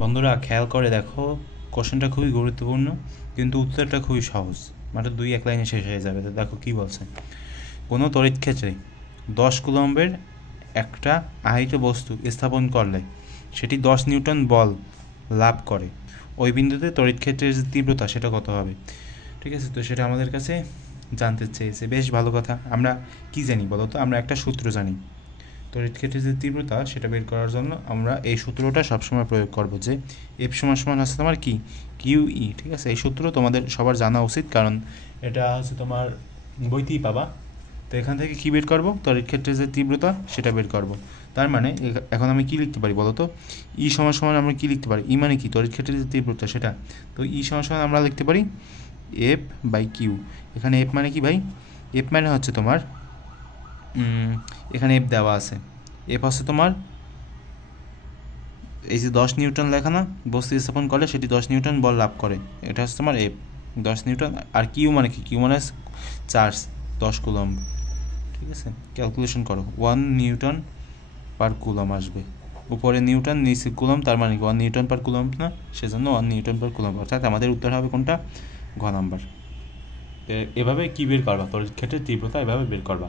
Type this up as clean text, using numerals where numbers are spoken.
বন্ধুরা খেয়াল করে দেখো, কোশ্চেনটা খুবই গুরুত্বপূর্ণ কিন্তু উত্তরটা খুবই সহজ, মাত্র 2-1 লাইনে শেষ হয়ে যাবে। তো দেখো কী বলছে। কোনো তড়িৎ ক্ষেত্রে 10 কুলম্বের একটা আহিত বস্তু স্থাপন করলে সেটি 10 নিউটন বল লাভ করে, ওই বিন্দুতে তড়িৎ ক্ষেত্রের যে তীব্রতা সেটা কত হবে। ঠিক আছে, তো সেটা আমাদের কাছে জানতে চেয়েছে। বেশ ভালো কথা। আমরা কি জানি বলো তো? আমরা একটা সূত্র জানি তড়িৎ ক্ষেত্রের যে তীব্রতা সেটা বের করার জন্য। আমরা এই সূত্রটা সবসময় প্রয়োগ করব যে এফ সমান সমান হচ্ছে তোমার কি কিউ ই। ঠিক আছে, এই সূত্র তোমাদের সবার জানা উচিত, কারণ এটা হচ্ছে তোমার বইতেই পাবা। তো এখান থেকে কী বের করব? তড়িৎ ক্ষেত্রের যে তীব্রতা সেটা বের করব। তার মানে এখন আমি কি লিখতে পারি বলো তো? ই সমান সমান আমরা কি লিখতে পারি? ই মানে কি? তড়িৎ ক্ষেত্রের যে তীব্রতা সেটা। তো ই সমান সমান আমরা লিখতে পারি এফ বাই কিউ। এখানে এফ মানে কি ভাই? এফ মানে হচ্ছে তোমার এখানে এফ দেওয়া আছে। এফ হচ্ছে তোমার এই যে 10 নিউটন লেখা না, বস্তু স্থাপন করলে সেটি 10 নিউটন বল লাভ করে, এটা হচ্ছে তোমার এফ 10 নিউটন। আর কিউ মানে কি? কিউ মানে চার্জ 10 কুলম্ব। ঠিক আছে, ক্যালকুলেশন করো। 1 নিউটন পার কুলম আসবে, উপরে নিউটন নিচে কুলম, তার মানে 1 নিউটন পার কুলম না, সেজন্য 1 নিউটন পার কুলম, অর্থাৎ আমাদের উত্তর হবে কোনটা? ঘ নাম্বার। এভাবে কি বের করবা? তড়িৎ ক্ষেত্রের তীব্রতা এভাবে বের করবা।